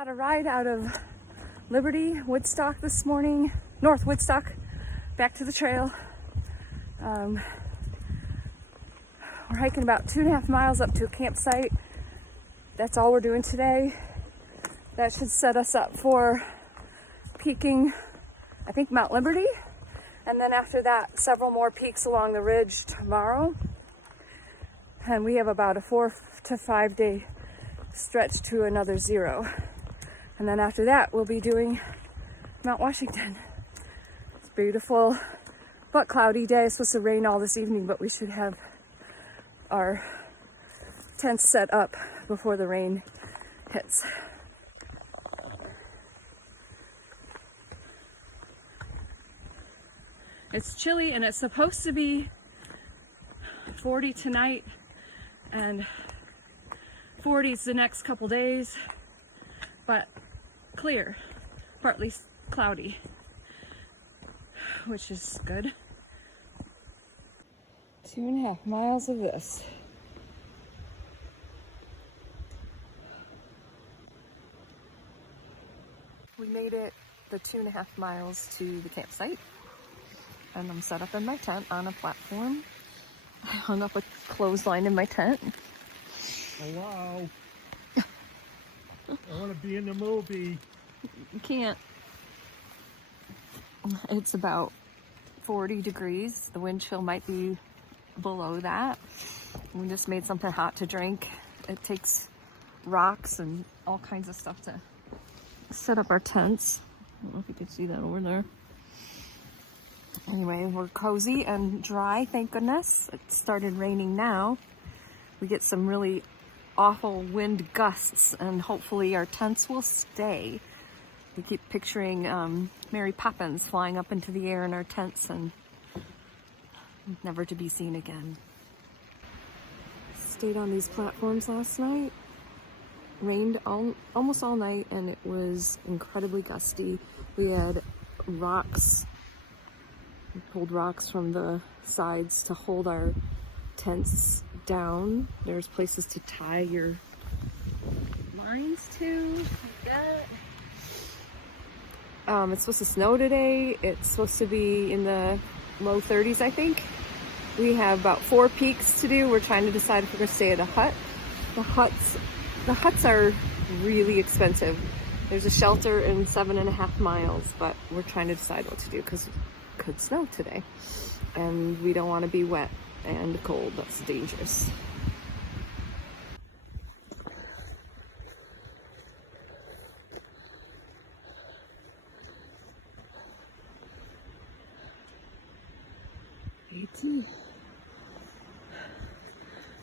Got a ride out of Liberty, Woodstock this morning, North Woodstock, back to the trail. We're hiking about 2.5 miles up to a campsite. That's all we're doing today. That should set us up for peaking, I think, Mount Liberty. And then after that, several more peaks along the ridge tomorrow. And we have about a 4 to 5 day stretch to another 0. And then after that, we'll be doing Mount Washington. It's beautiful, but cloudy day. It's supposed to rain all this evening, but we should have our tents set up before the rain hits. It's chilly and it's supposed to be 40 tonight and 40s the next couple days, but clear, partly cloudy, which is good. 2.5 miles of this. We made it the 2.5 miles to the campsite, and I'm set up in my tent on a platform. I hung up a clothesline in my tent. Oh wow. I want to be in the movie. You can't. It's about 40 degrees. The wind chill might be below that. We just made something hot to drink. It takes rocks and all kinds of stuff to set up our tents. I don't know if you can see that over there. Anyway, we're cozy and dry, thank goodness. It started raining now. We get some really awful wind gusts, and hopefully our tents will stay. We keep picturing Mary Poppins flying up into the air in our tents and never to be seen again. Stayed on these platforms last night. Rained almost all night, and it was incredibly gusty. We had rocks. We pulled rocks from the sides to hold our tents down. There's places to tie your lines to, like that. It's supposed to snow today. It's supposed to be in the low 30s, I think. We have about 4 peaks to do. We're trying to decide if we're gonna stay at a hut. The huts are really expensive. There's a shelter in 7.5 miles, but we're trying to decide what to do because it could snow today. And we don't want to be wet and cold. That's dangerous.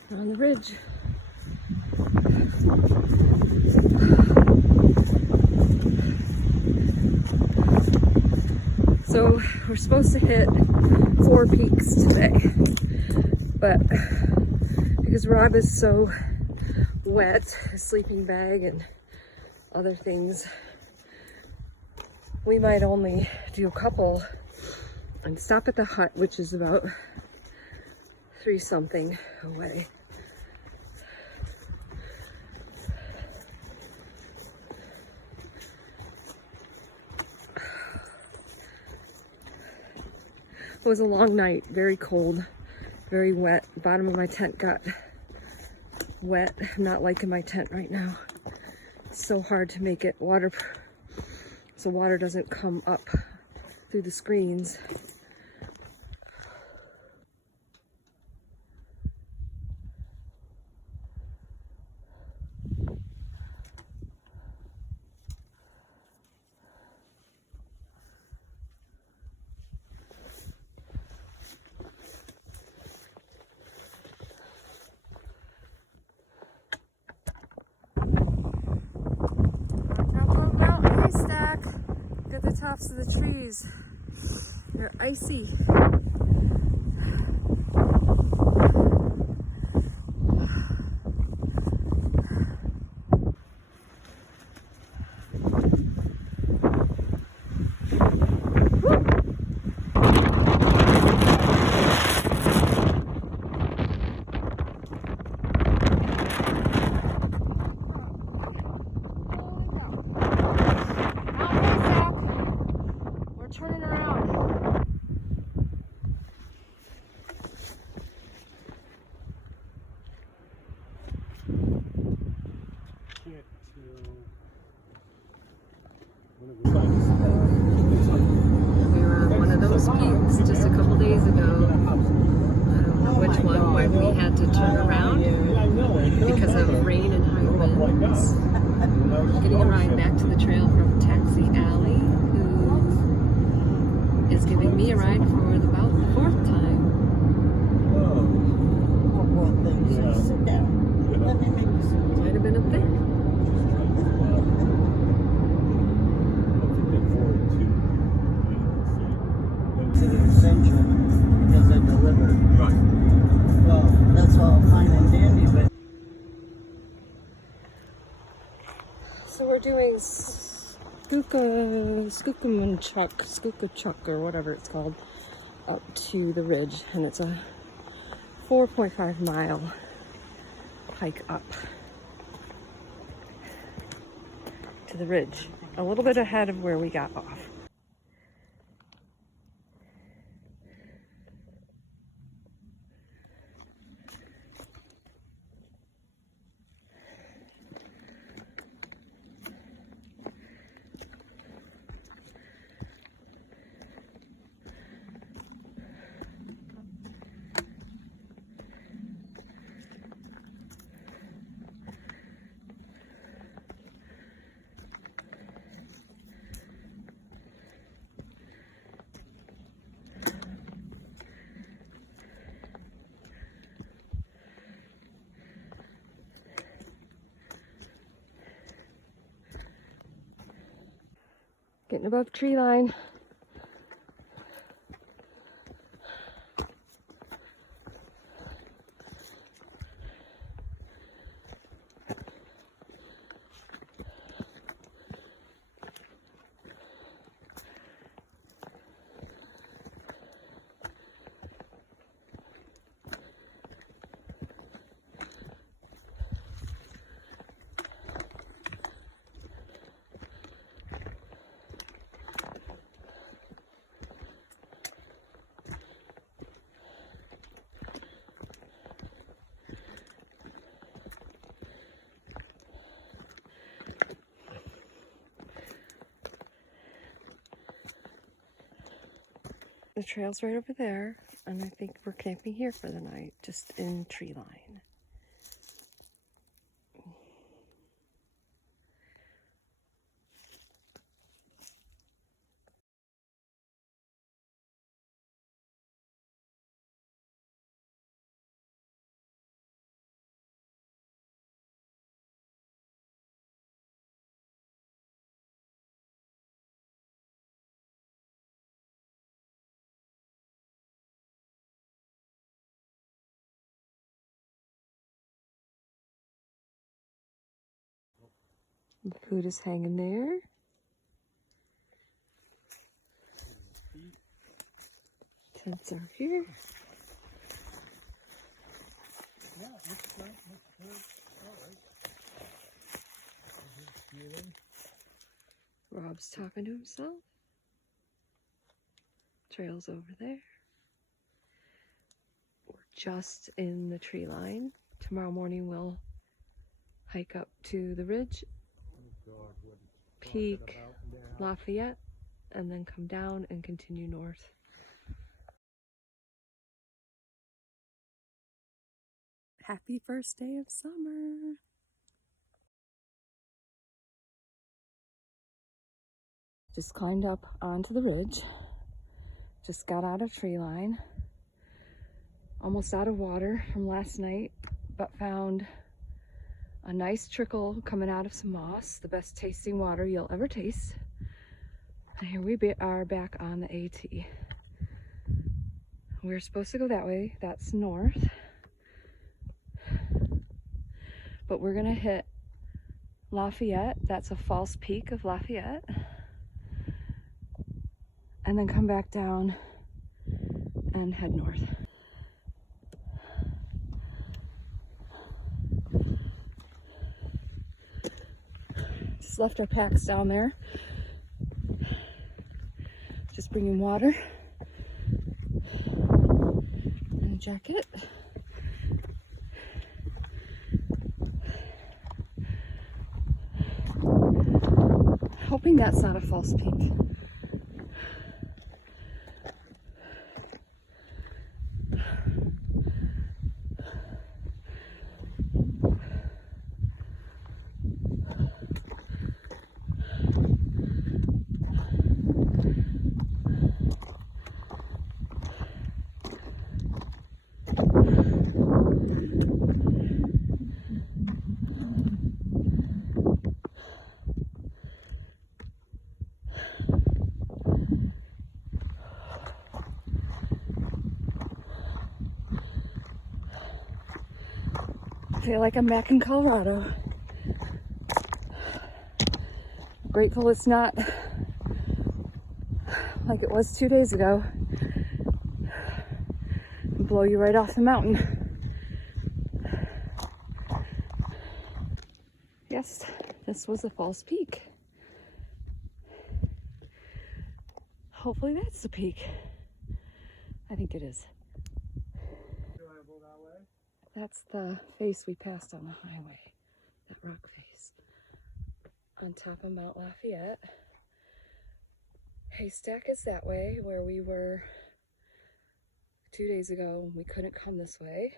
We're on the ridge. So we're supposed to hit 4 peaks today, but because Rob is so wet, his sleeping bag and other things, we might only do a couple and stop at the hut, which is about 3 something away. It was a long night, very cold, very wet. The bottom of my tent got wet. I'm not liking my tent right now. It's so hard to make it waterproof so water doesn't come up through the screens. Look at the tops of the trees. They're icy. We were on one of those peaks just a couple days ago. I don't know which one, where we had to turn around because of rain and high winds. Getting a ride back to the trail from Taxi Alley, who is giving me a ride for about the 4th time. Sit down. Let me make you sit. Might have been up there. To the Central because I delivered. Right. Well, that's all fine and dandy, but So we're doing Skookumchuck, or whatever it's called, up to the ridge, and it's a 4.5 mile hike up to the ridge, a little bit ahead of where we got off. Getting above tree line. The trail's right over there, and I think we're camping here for the night, just in tree line. The food is hanging there. Tents are here. Yeah, looks good. All right. Rob's talking to himself. Trail's over there. We're just in the tree line. Tomorrow morning we'll hike up to the ridge, peak Lafayette, and then come down and continue north. Happy first day of summer. Just climbed up onto the ridge. Just got out of tree line. Almost out of water from last night, but found a nice trickle coming out of some moss, the best tasting water you'll ever taste. And here we are back on the AT. We're supposed to go that way, that's north. But we're gonna hit Lafayette, that's a false peak of Lafayette. And then come back down and head north. Just left our packs down there. Just bringing water and a jacket. hoping that's not a false peak. I feel like I'm back in Colorado. Grateful it's not like it was 2 days ago. Blow you right off the mountain. Yes, this was a false peak. Hopefully that's the peak. I think it is. You want to go that way? That's the face we passed on the highway, that rock face. On top of Mount Lafayette. Haystack is that way, where we were 2 days ago. We couldn't come this way.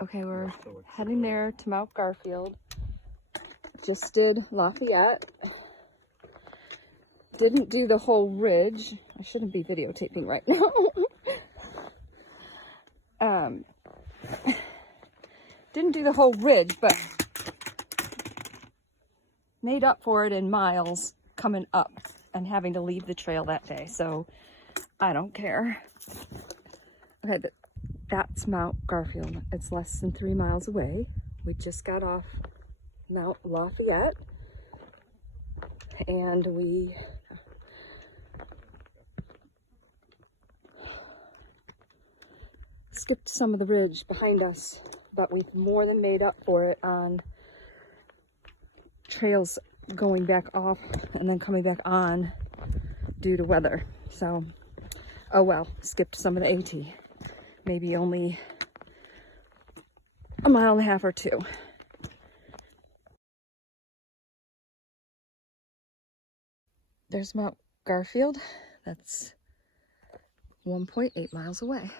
Okay, we're heading there to Mount Garfield. Just did Lafayette. Didn't do the whole ridge. I shouldn't be videotaping right now. Didn't do the whole ridge, but made up for it in miles coming up and having to leave the trail that day. So I don't care. Okay, that's Mount Garfield. It's less than 3 miles away. We just got off Mount Lafayette and we skipped some of the ridge behind us, but we've more than made up for it on trails going back off and then coming back on due to weather. So, oh well, skipped some of the AT. Maybe only a mile and a half or 2. There's Mount Garfield. That's 1.8 miles away.